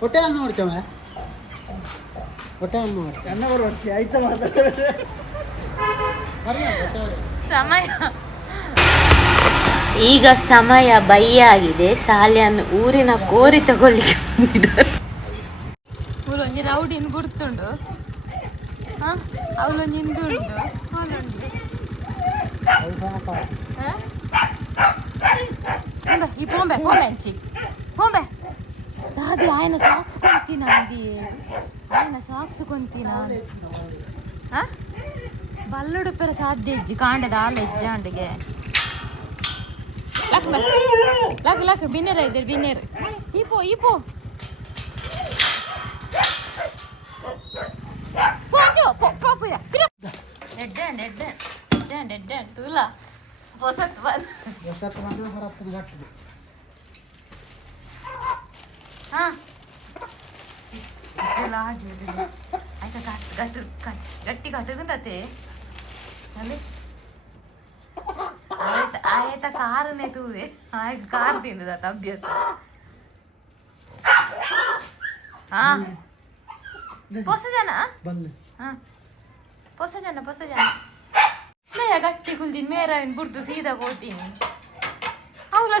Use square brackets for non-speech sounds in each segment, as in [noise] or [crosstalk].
ಹೊಟ್ಟೆ ಅನ್ನ ಹೊಟ್ಟೆ ಅನ್ನ ಅನ್ನ ಬರೋ ಆಯ್ತಾ ಸಮಯ. ಈಗ ಸಮಯ ಬಯ್ಯ ಆಗಿದೆ. ಶಾಲೆಯನ್ನು ಊರಿನ ಕೋರಿ ತಗೊಳ್ಳಿಕ್ಕೆ ಬಂದಿದ್ದಾರೆ. ಒಂಜಿ ರೌಡಿನ ಗುರ್ತುಂಡು ಅವಳು ನಿಂದು ಈ ಪೋಂಬೆ ಪೋಂಬೆ ಹಂಚಿ ಪೋಂಬೆ అది ఆయన సాక్స్ కొంతినా అది ఆయన సాక్స్ కొంతినా ಬಲ್ಲುಡು ಪೆರ ಸಾಧ್ಯ ಇಜ್ಜಿ ಕಾಂಡದ ಆಲ ಇಜ್ಜ ಅಂಡಿಗೆ ಲಕ್ ಬಲ್ ಲಕ್ ಲಕ್ ಬಿನ್ನೇರ ಇದ್ದೀರಿ ಬಿನ್ನೇರು ಈಪೋ ಈಪೋ ಪೋಂಚೋ ಪೋ ಪೋ ಪೋ ನೆಡ್ಡೆ ನೆಡ್ಡೆ ನೆಡ್ಡೆ ನೆಡ್ಡೆ ಟೂಲ ಹೊಸತ್ ಬಂದ್ ಹಾ ಇದೆಲ್ಲ ಆಗಿಲ್ಲ ಆಯ್ತಾ ಗಟ್ ಗಟ್ಟು ಗಟ್ ಗಟ್ಟಿ ಕಟ್ಟದಂಡತೆ ಅಲ್ಲಿ ಆಯ್ತ ಆಯ್ತ ಕಾರನೇ ತೂವೆ ಆಯ್ತು ಕಾರ್ ತಿಂದದ ಅಭ್ಯಾಸ ಹಾ ಹೊಸ ಜನ ಬನ್ನಿ ಹಾ ಹೊಸ ಜನ ಹೊಸ ಜನ ಗಟ್ಟಿ ಕುಲ್ದಿನಿ ಮೇರವಿನ ಬುಡ್ದು ಸೀದಾ ಕೊಡ್ತೀನಿ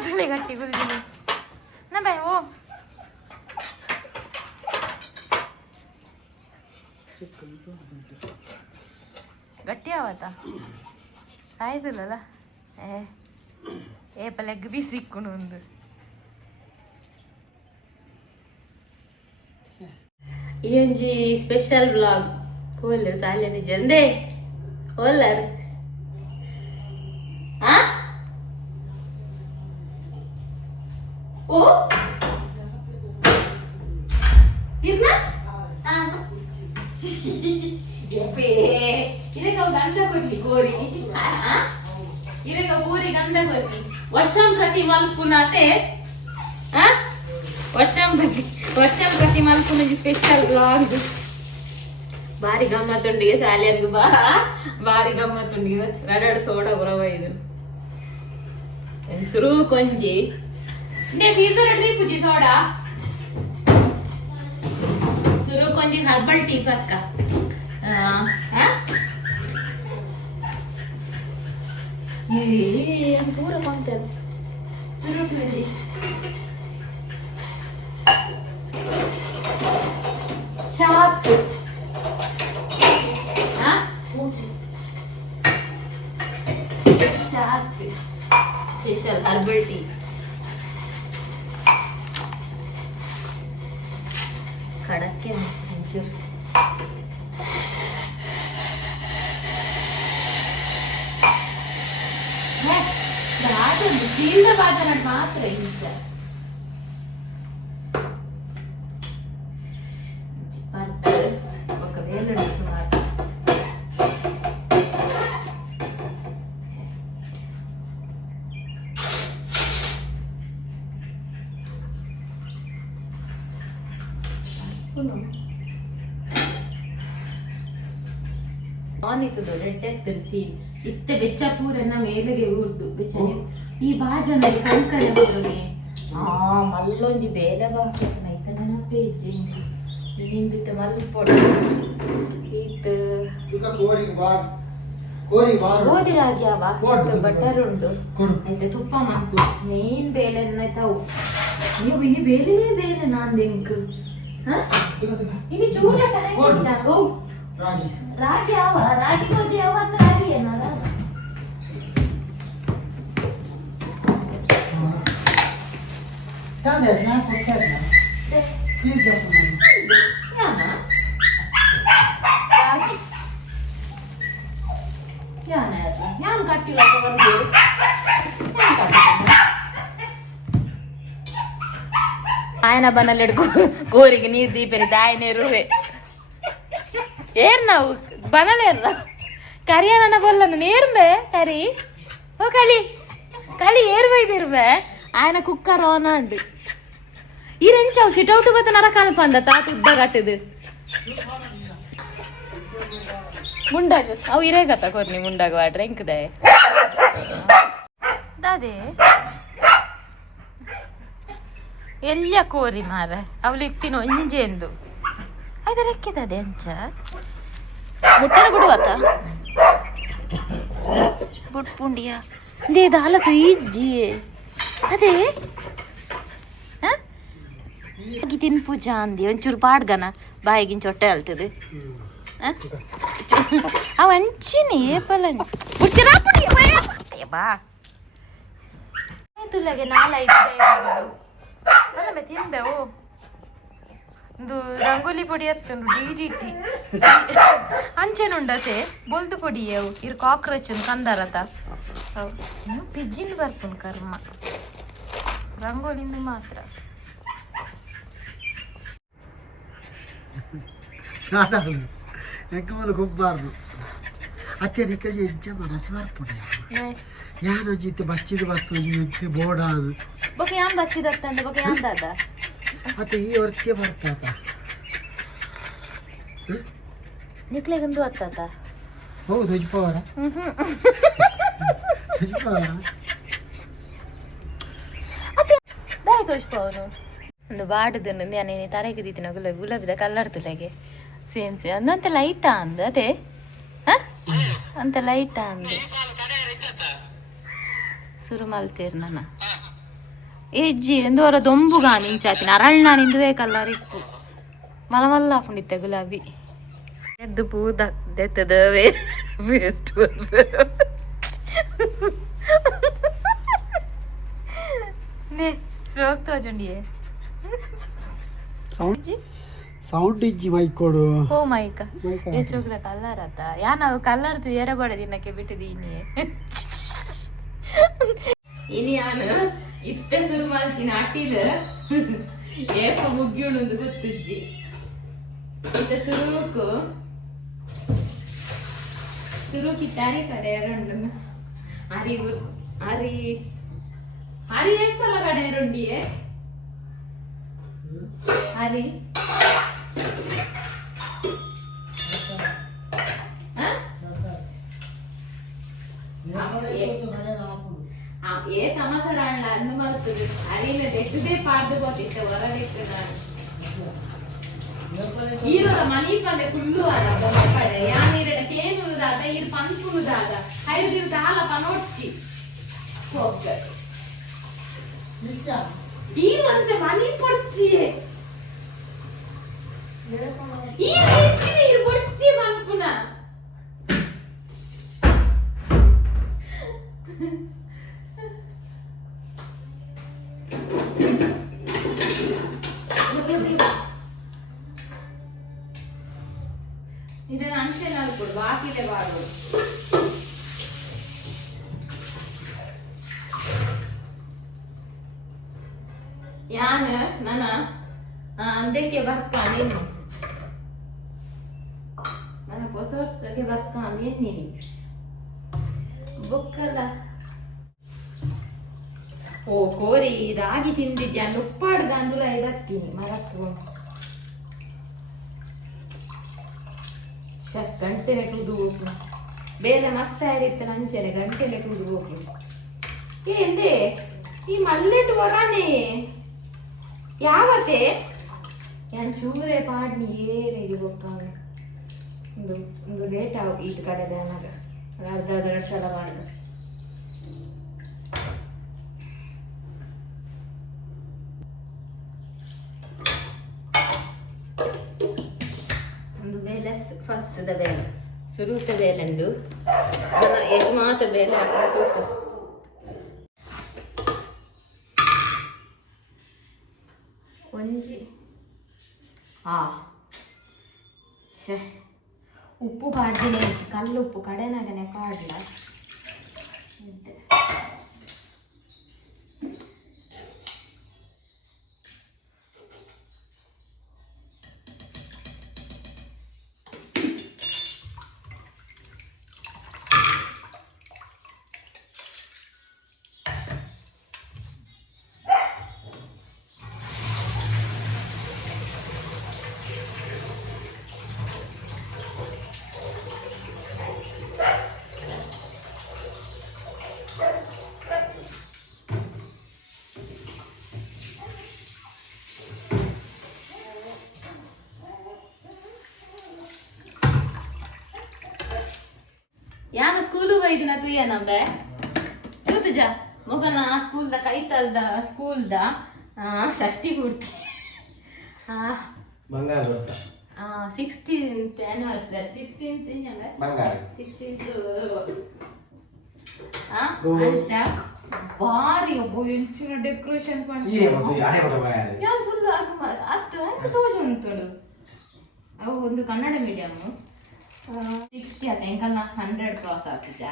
ತುಳಿ ಗಟ್ಟಿ ಕುಲ್ದಿನಿ ನಾ ಬಾಯ್ ಓ. ಗಟ್ಟಿ ಆವತ್ತ ಆಯ್ತಲ್ಲ ಏ ಏ ಪಲೆಗ್ ಬಿ ಸಿಕ್ಕುಣು ಒಂದು. ಇಂಜಿ ಸ್ಪೆಷಲ್ ಬ್ಲಾಗ್ ಹೋಲ್ ಸಾಲೆ ಜಂದೆ ಹೋಲರ್ ಓ? ಇರ್ನ? ಆ. ಇರಗ ಗಂಧ ಕೊಡ್ಲಿ ಕೋರಿ ಇರಗ ಪೂರಿ ಗಂಧ ಕೊಟ್ಟಿ ವರ್ಷಂ ಪ್ರತಿ ಹಾ ವರ್ಷಂ ಪ್ರತಿ ವರ್ಷಂ ಪ್ರತಿ ಮಲ್ಪುನ ಸ್ಪೆಷಲ್ ಬ್ಲಾಗ್ ಬಾರಿ ಗಮ್ಮತ್ತುಂಡಿಗೆ ಶಾಲೆಯರ್ಗು ಬಾ. ಬಾರಿ ಗಮ್ಮತ್ತುಂಡಿಗೆ ಎರಡು ಸೋಡ ಬರವ ಇದು. ಸುರು ಕೊಂಜಿ. ನೇ ಫೀಸರ್ ಹಿಡ್ದಿ ಪೂಜಿ ಸೋಡಾ ಸುರು ಕೊಂಜಿ ಹರ್ಬಲ್ ಟೀ ಪಕ್ಕ ಆ, ಆ? ಏ ಪೂರ ಕೊಂತ ಸುರು ಕೊಂಜಿ ಚಾಪ್ ಆ? ಚಾಪ್ ಸ್ಪೆಷಲ್ ಹರ್ಬಲ್ ಟೀ ಆನಿತದು ರೆಡ್ ಎತ್ತದು ಇತ್ತೆ ಇತ್ತ ಬೆಚ್ಚ ಪೂರನ್ನ ಮೇಲೆಗೆ ಊರ್ದು ಬೆಚ್ಚನೆ ಈ ಬಾಜನ ಕಂಕರೆ ಹೋಗಿ ಆ ಮಲ್ಲೊಂಜಿ ಬೇಲೆ ಬಾಕನ ಐತ ನೆನಪೇ ಇಜ್ಜಿ. ನಿಂದಿತ್ತ ಮಲ್ಪೊಡ. ಈತ ಬಾರ್. ಓದಿರಾಗ್ಯಾವ ಓಡ್ದು. ಬಟರ್ ಉಂಡು. ಐತೆ ತುಪ್ಪ ಮಾಡ್ತು ಮೇನ್ ಬೇಲೆ ತಾವು. ನೀವು ಈ ಬೇಲೆ ಬೇಲೆ ನಾನ್ ದಿನಕ್ ಇನ್ನು ಚೂರ ಟೈಮ್. ಓ ರಾಗಿ ರಾಗಿ ಯಾವ ರಾಗಿ ಗೋಧಿ ಯಾವ ಅಂತ ರಾಗಿ ಏನಾರ ಯಾವ್ದು ಹೆಸರು ಕೊಡ್ತಾರೆ ಪ್ಲೀಸ್ ಜಪ್ಪ ಯಾನ ರಾಗಿ ಯಾನ ಅಲ್ಲ ಯಾನ್ ಕಟ್ಟಿಲ್ಲ ಬಂದು ఆయన బన్నలేడు కోరికి నీరు దీపెని ఆయన ఎరువే ఏర్నావు బనలేర్రా కరి అన్న బొల్లను నేర్మే కరి ఓ కలి కలి ఏరువైదిరువే ఆయన కుక్క రోనాండు ಈ ರೆಂಚಾವ್ ಸಿಟೌಟ್ ಗೊತ್ತ ನರಕಾಲ ಪಂದ ತಾತ ಉದ್ದ ಕಟ್ಟದು ಮುಂಡಾಗ ಅವು ಇರೇಗತ್ತ ಕೊರ್ನಿ ಮುಂಡಾಗ ವಾಡ್ರೆ ಎಂಕದೆ ದಾದೆ ಎಲ್ಲ ಕೋರಿ ಮಾರ ಅವಳು ಇಪ್ಪಿನ ಒಂಜೆ ಎಂದು ಅದು ರೆಕ್ಕೆದದೆ ಅಂಚ ಮುಟ್ಟನ ಬಿಡುವತ್ತ ಬುಟ್ಪುಂಡಿಯ ದೇ ದಾಲ ಸುಯಿಜ್ಜಿ ಅದೇ? ಹಾಗೆ ತಿನ್ ಪೂಜಾ ಅಂದಿ. ಒಂಚೂರು ಪಾಡ್ಗನ. ಬಾಯಿಗಿನ ಚೊಟ್ಟೆ ಅಲ್ತದೆ? ಅವ ಅಂಚಿನಿ ಏಪಲ ಪುಡಿ ಬಾ. ನಾಲ ಇಟ್ಟು ತಿನ್ಬೇವು. ಒಂದು ರಂಗೋಲಿ ಪೊಡಿ ಹತ್ತುಂಡು ಡಿ ಡಿ ಟಿ ಅಂಚೆನುಂಡತೆ ಬೊಲ್ದು ಪೊಡಿ ಅವು ಇರ್ ಕಾಕ್ರೋಚ್ ಕಂದಾರತ ಪಿಜ್ಜಿನ್ ಬರ್ತುಂಡು ಕರ್ಮ. ರಂಗೋಲಿಂದು ಮಾತ್ರ. ಎಂಕಮಲು ಗೊಬ್ಬಾರ್ದು. ಅತ್ಯಧಿಕ ಎಂಚ ಮನಸ್ಸು ಬರ್ಪುಡ ಯಾನ ಜೀತೆ ಬಚ್ಚಿದ ಬರ್ತದೆ ಇತ್ತೆ ಬೋಡಾದು. ಬಗ್ಗೆ ಯಾನ್ ಬಚ್ಚಿದತ್ತಂದ ಬೊಕ ಯಾನ್ ದಾದ? ಅತ್ತ ಈ ವರ್ಷಕ್ಕೆ ಬರ್ತಾತ ನಿಕ್ಲೆಗಂದು ಆಗ್ತಾತ ಹೌದು ಹಜ್ಪವರ ಹಜ್ಪವರ ತೋಷ್ಪ ಅವನು ಒಂದು ಬಾಡದನ್ನು ನಾನು ತಲೆಗೆ ದಿತ್ತಿನ ಗುಲ ಗುಲಾಬಿದ ಕಲ್ಲರ್ ತುಲೆಗೆ ಸೇಮ್ ಸೇಮ್. ಅಂದಂತೆ ಲೈಟಾ ಅಂದ ಅದೇ? ಹ? ಅಂತ ಲೈಟಾ ಅಂದ. ಶುರು ಮಲ್ತೇರು ನನ್ನ ಎಜ್ಜಿ ಎಂದು ಅವರ ದೊಂಬುಗ ನಿಂಚಾತಿನ ಅರಳ್ನ ನಿಂದುವೆ ಕಲ್ಲರ್ ಇಪ್ಪು ಮಲ ಮಲ್ಲ ಹಾಕೊಂಡಿತ್ತೆ ಗುಲಾಬಿ. ಎದ್ದು ಪೂದ ದೆತ್ತದವೇ ವೇಸ್ಟ್ ನೇ ಸೋಗ್ತಾ ಜುಂಡಿಯೇ ಸೌಂಡ್ ಸೌಂಡ್ ಇಜ್ಜಿ ಮೈಕ್ ಕೊಡು. ಓ ಮೈಕ ಮೈಕ್ ಎಸುಗ್ಲ ಕಲ್ಲರ್ ಆತ ಯಾನ ಕಲ್ಲರ್ ತು ಏರಬಾಡ ದಿನಕ್ಕೆ ಬಿಟ್ಟಿದೀನಿ ಇನಿ ಯಾನು? ಇತ್ತೆ ಸುರು ಮಲ್ತಿನ ಅಟಿಲ್ ಏಪ ಮುಗ್ಗಿಯುಣದು ಗೊತ್ತಿಜ್ಜಿ ಇತ್ತೆ ಸುರುಕು ಸುರುಕಿ ಟ್ಯಾರಿ ಕಡೆ ಎರಡು ಅರಿ ಗುರ್ ಅರಿ ಅರಿ ಎನ್ಸಲ ಕಡೆ ಎರೊಂಡಿಯೇ ಹರಿ ಹ? ಆ, ಏ ತಮಸರಾಳ ಅನ್ನು ಬರ್ತದೆ ಅರಿನ ದೆಟ್ಟದೆ ಪಾಡ್ದು ಗೊತ್ತಿತ್ತೆ ಹೊರದೆಟ್ಟು ನಾನು ಈರೋದ ಮನಿ ಪಂದೆ ಕುಳ್ಳು ಅದ ಬೊಮ್ಮ ಕಡೆ ಯಾನೀರಡ ಕೇನುದಾದ ಇರ್ ಪನ್ಪುನುದಾದ ಹೈದಿರ್ ದಾಲ ಪನೊಚ್ಚಿ. ಹೋಗ್ತ ಈರಂತೆ ಮನಿ ಪೊಚ್ಚಿಯೇ ಈ ಹೆಚ್ಚಿನ ಇರು ಬೊಚ್ಚಿ ಮನ್ಪುನ. ಬಾಡು ಯಾನ, ನನ್ನ ಅಂದಕ್ಕೆ ಬರ್ತಾನೆ ನನ್ನ ಹೊಸ ವರ್ಷಕ್ಕೆ ಬರ್ತಾನೆ ನೀನು? ಬುಕ್ಕಲ್ಲ ಓ, ಕೋರಿ ರಾಗಿ ತಿಂದಿದ್ಯಾ? ನುಪ್ಪಾಡು ಅಂದ್ರೆ ಇಡತ್ತೀನಿ ಮರತ್ತು ಗಂಟೆನೆ ಟುದು ಹೋಗ್ಲು. ಬೇರೆ ಮಸ್ತ್ ಆಡಿತ್ತು ನಂಚೆನೆ ಗಂಟೆನೆ ಟುದು ಹೋಗ್ಲು. ಏ, ಎಂದೇ, ಈ ಮಲ್ಲೆಟ್ ಹೊರನೆ ಯಾವತ್ತೆ? ಯಾನ್ ಚೂರೆ ಪಾಡ್ನಿ ಏರೇಡಿ ಹೋಗ್ತಾನೆ. ಒಂದು ಒಂದು ಲೇಟ್ ಆಗ ಈ ಕಡೆ ಧ್ಯಾನಾಗ ಅರ್ಧ ಎರಡು ಸಲ ಮಾಡಿದ ಸುರುತ ಬೇಲೆಂದು ಎಷ್ಟು ಮಾತ್ರ ಬೇಲೆ ಹಾಕೊಂಡು ತೂಕ ಒಂಜಿ. ಆ. ಉಪ್ಪು ಪಾಡ್ದಿನಿ ಕಲ್ಲು ಉಪ್ಪು ಕಡೆನಾಗನೆ ಪಾಡ್ಲ ಯಾನ ಸ್ಕೂಲು ಬೈದಿನ ತುಯ್ಯ ನಂಬೆ? ಕೂತುಜ ಮೊಗನ ಸ್ಕೂಲ್ದ ಕೈತಲ್ದ ಸ್ಕೂಲ್ದ ಷಷ್ಠಿ ಪೂರ್ತಿ. ಸಿಕ್ಸ್ಟೀನ್ತ್ ಆನಿವರ್ಸರಿ ಸಿಕ್ಸ್ಟೀನ್ತ್ ಬಂಗಾರ. ಸಿಕ್ಸ್ಟೀನ್ತ್ ಅಂಚ. ಬಾರಿ ಒಬ್ಬ ಎಂಚಿನ ಡೆಕೋರೇಷನ್ ಫುಲ್ ತೋಜ ಉಂಟು ಅವು ಒಂದು ಕನ್ನಡ ಮೀಡಿಯಮ್ ಸಿಕ್ಸ್ಟಿ ಆತ ಎಂಕಲ್ನ ಹಂಡ್ರೆಡ್ ಕ್ರಾಸ್ ಆಗ್ತದ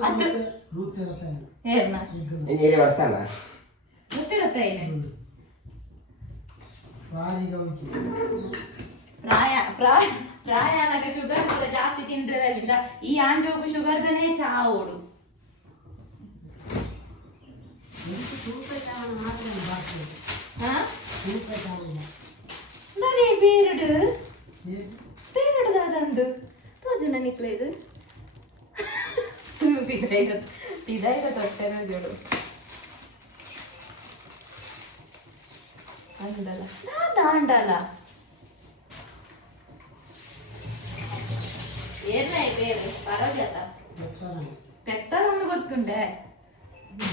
ಹತ್ತು ಏರ್ನ ಇನ್ನು ಏರೇ ವರ್ಷ ಅಲ್ಲ ಗೊತ್ತಿರುತ್ತೆ ಏನು ಪ್ರಾಯ ಪ್ರಾಯ ಪ್ರಾಯನಗೆ ಶುಗರ್ ಜಾಸ್ತಿ ತಿಂದ್ರದಾಗಿಂದ ಈ ಆಂಜೋಗು ಶುಗರ್ದನೇ ಚಾ ಓಡು ಹಾ? ಬರೀ ಬೇರುಡು ಬೇರುಡು ದಾದಂಡು ತೋಜು ನನಿಕ್ಲ ಇದು. ಪಿದಾಯ್ಗ ಪಿದಾಯ್ಗ ತೊಟ್ಟೆನ ಜೋಡು. ಅಂಡಲ ದಾದ ಅಂಡಲ ಏರ್ನೇ ಬೇರೆ ಪರವಾಗಿಲ್ಲ ಪೆತ್ತರ ಒಂದು ಗೊತ್ತುಂಡೆ.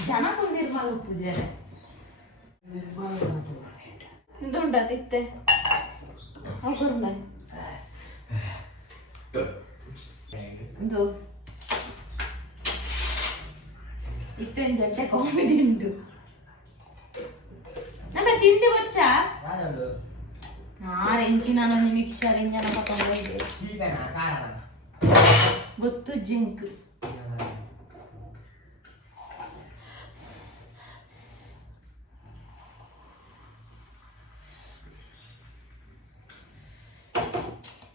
ಚೆನ್ನಾಗಿ ನಿರ್ಮಲ ಪೂಜೆ. ದುಂಡ ತಿತ್ತೆ. ಅವಕುಂಡ ಇದು ಇತ್ತೇನು ಜೊತೆ ಕಾಮಿಡಿ ಉಂಟು ನಮ್ಮ ತಿಂಡಿ ಬರ್ಚ ಆ ರೆಂಚಿ ನಾನು ಮಿಕ್ಸರ್ ಇಂಜನ ತಗೊಂಡು ಗೊತ್ತು ಜಿಂಕ್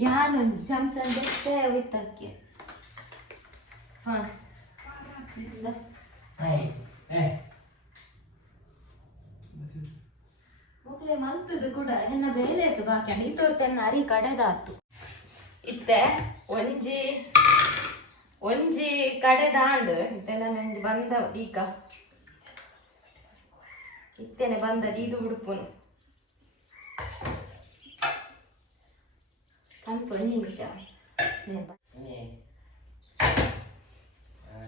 ಯಾನು ಚಮಚ ಬೆಟ್ಟೆ ವಿತ್ತಕ್ಕೆ ಹಾ. ಮುಕ್ಲೆ ಮಲ್ತದು ಕೂಡ. ಎನ್ನ ಬೇಲೆ ಇತ್ತು ಬಾಕಿ. ಈ ತೋರ್ತನ್ನ ಅರಿ ಕಡೆದಾತು. ಇತ್ತೆ ಒಂಜಿ ಒಂಜಿ ಕಡೆದಾಂಡ್. ಇತ್ತೆಲ್ಲ ನಂಜಿ ಬಂದ ಈಗ ಇತ್ತೇನೆ ಬಂದದ ಇದು ಉಡುಪುನು. ತಂಪು ಒಂದು ನಿಮಿಷ ನೇ ಬ- ಹಾ?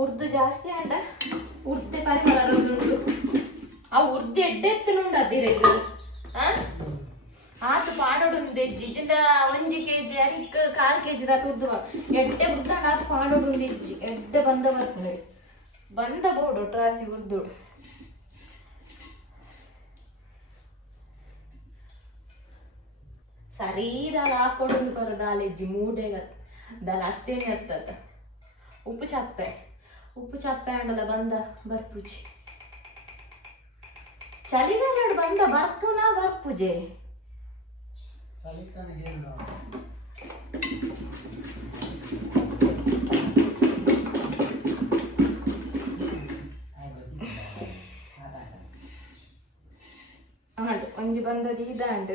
ಉರ್ದು ಜಾಸ್ತಿ ಆಟ? ಉರ್ದೆ ಪರಿಮಳ ಉಂಟು ಆ ಉರ್ದು ಎಡ್ಡೆ ಎತ್ತಲುಂಡು ಅದಿರೆಗ್ ಆತು ಪಾಡೋಡು ಎಜ್ಜಿ ಇಜ್ಜಿಂದ ಒಂಜಿ ಕೆಜಿ ಅದಕ್ಕೆ ಕಾಲ್ ಕೆಜಿ ದಾಟ್ ಉರ್ದು ಎಡ್ಡೆ ಉರ್ದಾಂಡ ಆತು ಪಾಡೋಡು ಎಜ್ಜಿ ಎಡ್ಡೆ ಬಂದ ಬರ್ತದೆ ಬಂದ ಬೋಡು ಟ್ರಾಸಿ ಸರಿ, ದಾಲ್ ಹಾಕೊಂಡು ಬರೋ ದಾಲೆಜ್ಜಿ ಮೂಡೆಗ ದಾಲ ಅಷ್ಟೇನೆ ಹತ್ತದ. ಉಪ್ಪು ಚಪ್ಪೆ. ಉಪ್ಪು ಚಪ್ಪೆ ಅಂಡಲ ಬಂದ ಬರ್ಪುಜಿ ಚಳಿಗಾಲ ಬಂದ ಬರ್ಪುನ ಬರ್ಪುಜೆ ಬಂದದ ಇದಾಂಡ್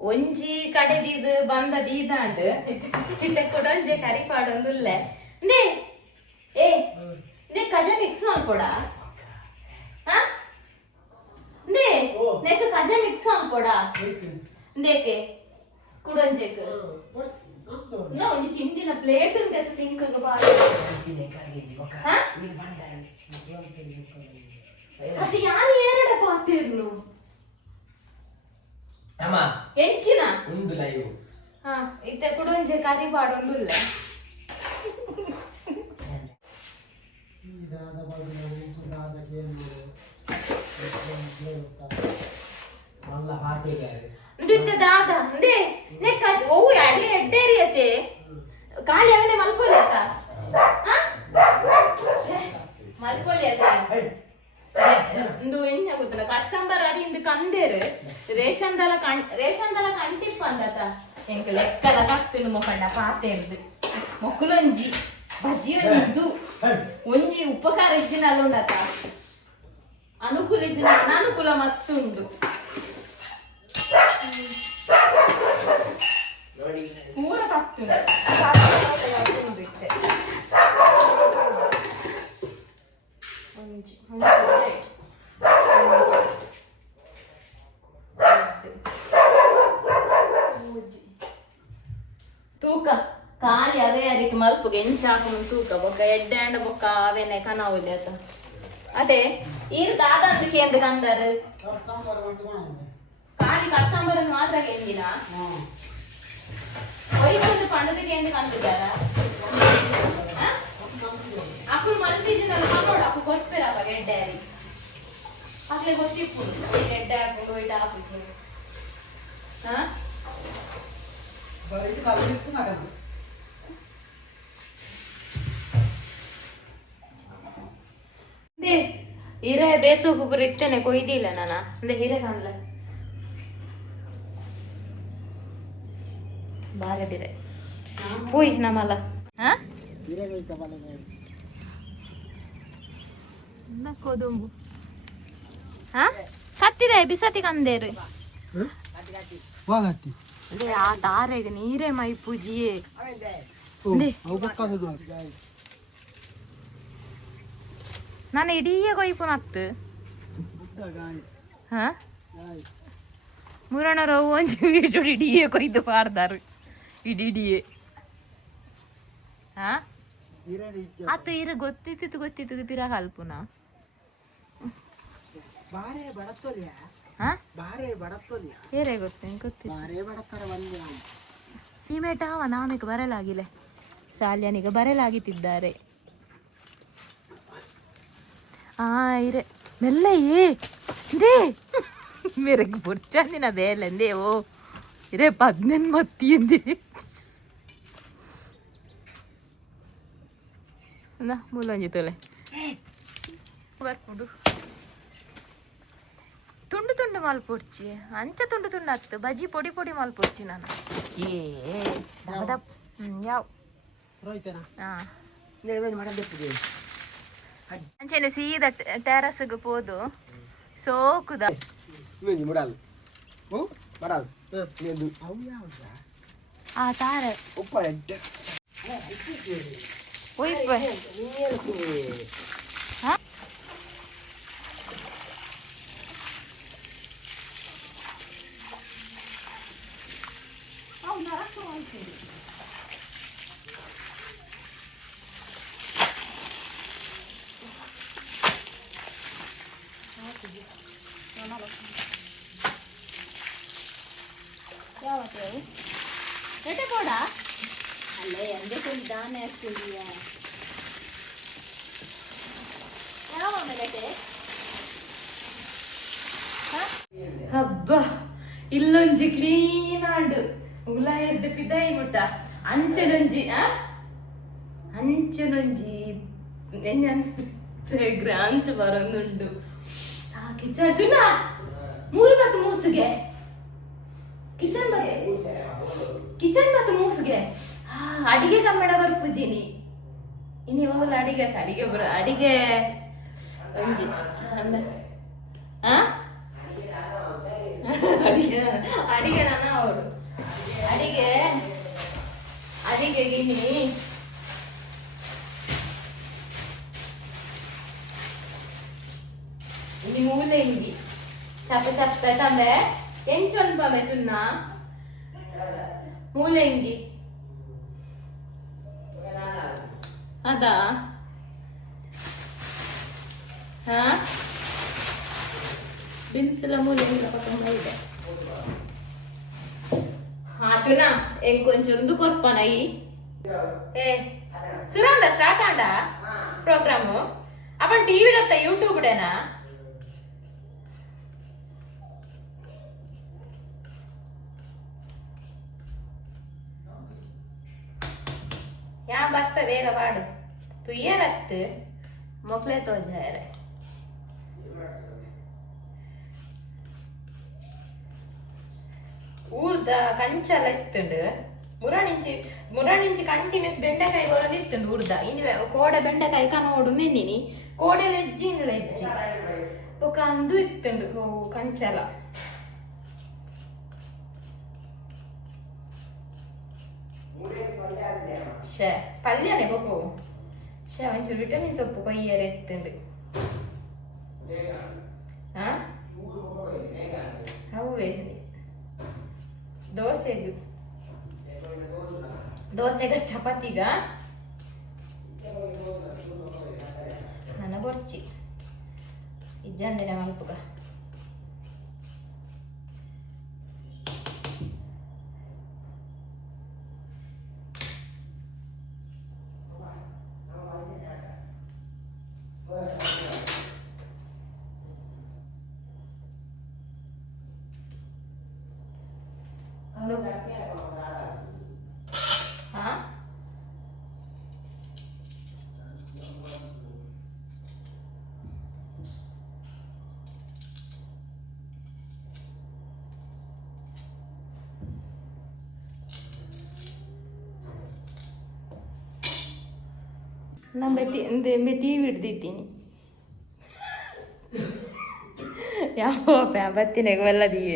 ಒಂಜಿ ಕಡೆದಿದ್ ಬಂದದ ಇದಾಂಡ್ ಕೊಡೊಂಜೆ ಕರಿ ಪಾಡೊಂದುಲ್ಲೆ. ನೇ ಏ ನೇ ಕಜ ಮಿಕ್ಸ್ ಮಾಡ್ಕೊಡ. ಹಾ? ನೇ ನೆಕ್ ಕಜ ಮಿಕ್ಸ್ ಮಾಡ್ಕೊಡ. ನೇಕೆ ಕುಡೊಂಜೆಕ್ ನಾ ಒಂಜಿ ತಿಂಡಿನ ಪ್ಲೇಟ್ ಸಿಂಕ್ ಬಾಳ. ಹಾ? ಅದು ಯಾರು ಏರಡ ಪಾತಿರ್ನು ಅಮ್ಮ ಎಂಚಿನ ಒಂದು ಲೈವ್ ಹಾ ಇತ್ತೆ ಕುಡೊಂಜೆ ಕರಿ ಪಾಡೊಂದುಲ್ಲೆ ಮಲ್ಲ ಹಾಕಿದ್ದಾರೆ ಇಂದಿತ್ತೆ ದಾದ ಇಂದೆ ನೆ ಕಜ್ ಓ ಅಡಿ ಎಡ್ಡೇರಿಯತೆ ಕಾಲಿ ಅವನೆ ಮಲ್ಪೊಲಿಯತ ಮಲ್ಪೊಲಿಯತ ಇಂದು ಎಂಚ ಗೊತ್ತಿಲ್ಲ. ಕಸ್ಟಂಬರ್ ಅದು ಇಂದು ಕಂದೇರು ರೇಷನ್ ದಲ ಕಣ್ ರೇಷನ್ ದಲ ಕಂಟಿಪ್ಪ ಅಂದತ ಎಂಕ ಲೆಕ್ಕದ ಕತ್ತಿನ ಮೊಕಂಡ ಪಾತೆ ಇರ್ದು ಮೊಕ್ಕಲೊಂಜಿ ಬಜ್ಜಿ ಒಂದು ಒಂಜಿ ಉಪಕಾರ ಇಜ್ಜಿನ ಅಲ್ಲುಂಡತ ಅನುಕೂಲ ಇಜ್ಜಿನ ಅನಾನುಕೂಲ ಮಸ್ತ್ ಉಂಡು. ಪೂರ ಒಂಜಿ ಒಂಜಿ ಒಂಜಿ ತೂಕ ಖಾಲಿ ಅವೇ ಅದಕ್ಕೆ ಮಲ್ಪುಗೆ ಎಂಚ ಹಾಕೊಂಡು ತೂಕ ಬೊಕ್ಕ ಎಡ್ಡೆ ಅಂಡ ಬೊಕ್ಕ ಅವೇನೆ ಕನಾವುಲಿ ಆತ ಅದೇ ಈರ್ ದಾದಂದಕ್ಕೆ ಎಂದು ಕಂದಾರು ಖಾಲಿ ಕಡ್ಸಾಂಬರನ್ನು ಮಾತ್ರ ಎಂದಿನ ವಯಸ್ಸೊಂದು ಪಂಡದಕ್ಕೆ ಎಂದು ಕಂತಿದ್ದಾರ ಅದ್ಲೆ ಗೊತ್ತಿಪ್ಪುಡು ಗೆಡ್ಡೆ ಹಾಕೊಂಡು ಒಯ್ಟ ಹಾಪುಜಿ ಹಾ ದೇ ಹಿರೆ ಬೇಸೋಪು ಪುರ ಇತ್ತೇನೆ ಕೊಯ್ದಿಲ್ಲ ನಾನ ಅಂದ್ರೆ ಹಿರೆ ಕಾಣಲ ಬಾರದಿರೆ ಪೋಯ್ ನಮ್ಮಲ್ಲ ಹಾ ಕೊದುಂಬು ಹಾ ಕತ್ತಿದೆ ಬಿಸತಿ ಕಂದೇರು ವಾಗತ್ತಿ ಅದೇ ಆ ದಾರೆಗೆ ನೀರೇ ಮೈ ಪೂಜಿಯೇ ದೇ, ನಾನು ಇಡೀ ಕೊಯ್ಪುನತ್ತು ಹಾ ಮುರಣ ಒಂಜಿ ವೀಡಿಯೋ ಇಡಿಯೇ ಕೊಯ್ದು ಪಾಡ್ದಾರು ಇಡೀ ಇಡಿಯೇ ಹಾ ಆತ ಇರ ಗೊತ್ತಿತ್ತು ಗೊತ್ತಿತ್ತು ತಿರ ಕಲ್ಪುನ ಬಾರೆ ಹಾ ಬಾರೆ ಏರೇ ಗೊತ್ತೇನು ಬಾರೆ ಬಡತ್ತರ ನಾಮಿಗೆ ಬರಲಾಗಿಲ್ಲ. ಶಾಲ್ಯನಿಗೆ ಬರಲಾಗಿತ್ತಿದ್ದಾರೆ. ಆ ಇರೆ ಮೇರೆಗೆ ಬೊಚ್ಚಂದಿನ ಬೇಲೆಂದೇ ಓ ಇರೆ ಪದ್ನೆನ್ ಮತ್ತಿ ಎಂದಿ. ನಾ ಮೂಲಂಜಿ ತೊಲೆ. ಬರ್ಪುಡು ತುಂಡು ತುಂಡು ಮಲ್ಪೊಡ್ಚಿ ಅಂಚ ತುಂಡು ತುಂಡು ಹತ್ತು ಬಜಿ ಪೊಡಿ ಪೊಡಿ ಮಲ್ಪೊಡ್ಚಿ ನಾನು ಏ ದಪ ದಪ್ ಹ್ಮ್ ಯಾವ ರೋಯ್ತನ ಹಾ ನೀವೇನು ಮಾಡಬೇಕು ಅಂಚೆನೆ ಸೀದಾ ಟೆರಸ್ಗೆ ಪೋದು ಸೋಕುದ ಇವೇನು ಮುಡಾಲ್ ಓ ಮಡಾಲ್ ಇದು ಅವು ಯಾವ್ದಾ ಆ ತಾರೆ ಉಪ್ಪ ಎಡ್ಡೆ ಒಯ್ಪ ಹಾ ಯಾವತ್ತು ಎಟೆ ಕೊಡ ಅಲ್ಲೇ ಎಂದೆ ಹಾಕ್ತಿದೀಯ ಯಾವ ಮೆಗಟೆ ಹಬ್ಬ, ಇಲ್ಲೊಂಜಿ ಕ್ಲೀನ್ ಆಡು. ಉಗ್ಲ ಎದ್ದು ಪಿದಾಯಿ ಮುಟ್ಟ. ಅಂಚನೊಂಜಿ, ಆ? ಅಂಚನೊಂಜಿ ಫ್ರೇಗ್ರಾನ್ಸ್ ಆ, ಕಿಚನ್ ಚುನ ಮೂರು ಬತ್ತು ಮೂಸುಗೆ. ಕಿಚನ್ ಬಗ್ಗೆ? ಕಿಚನ್ ಮತ್ತು ಮೂಸ್ಗೆ. ಅಡಿಗೆ ಕಮ್ಮಡ ಬರ್ಪುಜಿನಿ. ಇನ್ನು ಇವಾಗಲ ಅಡಿಗೆ ಆತ ಅಡಿಗೆ ಬರ, ಅಡಿಗೆ ಒಂಜಿ ಅಂದ ಆ? ಅಡಿಗೆ ಅಡಿಗೆ ನಾನ ಅವಳು ಅಡಿಗೆ ಅಡಿಗೆ ಗಿನಿ. ಇಲ್ಲಿ ಮೂಲೆ ಹಿಂಗಿ. ಚಪ್ಪ ಚಪ್ಪ ತಂದೆ. ಎಂಚೊಂದು ಪಮೆ ಚುನ್ನ. ಮೂಲಂಗಿ ಅದಾ ಹಾ ಬಿನ್ಸಿಲ ಮೂಲಂಗಿ ಪಕ್ಕಂದ ಇದೆ ಹಾ ಚುನ ಎಂಗ್ ಕೊಂಚೊಂದು ಕೊರ್ಪನೈ ಏ ಸುರಾಂಡ ಸ್ಟಾರ್ಟ್ ಆಂಡ ಪ್ರೋಗ್ರಾಮು ಅಪ್ಪನ್ ಟಿವಿ ಡತ್ತ ಯೂಟ್ಯೂಬ್ ಡೇನಾ ಯಾ ಭಕ್ತ ಬೇಗ ಪಾಡು ತುಯ್ಯರತ್ತು ಮೊಕ್ಲೆ ತೋಜಾರೆ ಊರ್ದ ಕಂಚೆಲ್ಲ ಇತ್ತುಂಡು ಮುರಾಣಿಂಚಿ ಮುರಾಣಿಂಚಿ ಕಂಟಿನ್ಯೂಸ್ ಬೆಂಡೆಕಾಯಿ ಬರೋದು ಇತ್ತುಂಡು ಊರ್ದ. ಇನ್ನು ಕೋಡೆ ಬೆಂಡೆಕಾಯಿ ಕನೋಡು ನೆನ್ನಿನಿ ಕೋಡೆಲ ಹೆಜ್ಜಿ ಇಂಗ್ಲ ಹೆಜ್ಜಿ. ಬೊಕ ಅಂದು ಇತ್ತುಂಡು ಹೋ, ಕಂಚಲ. ಪಲ್ಯನೇ ಬೊಬ್ಬು ಶೇ ಒಂಚೂರು ವಿಟಮಿನ್ ಸೊಪ್ಪು ಕೊಯ್ಯರೆ ಎತ್ತುಂಡು ಹಾ ಹೌವೇ ದೋಸೆದು ದೋಸೆಗ ಚಪಾತಿಗ ನನ್ನ ಬೊರ್ಚಿ ಇಜ್ಜಂದಿನ ಮಲ್ಪುಗ ನಮ್ಮ ಟಿ ಎಂಬೆ ಟಿ ವಿ ಹಿಡ್ದಿದ್ದೀನಿ [laughs] ಯಾವ ಬತ್ತಿನಾಗ ಒಲ್ಲದಿಯೇ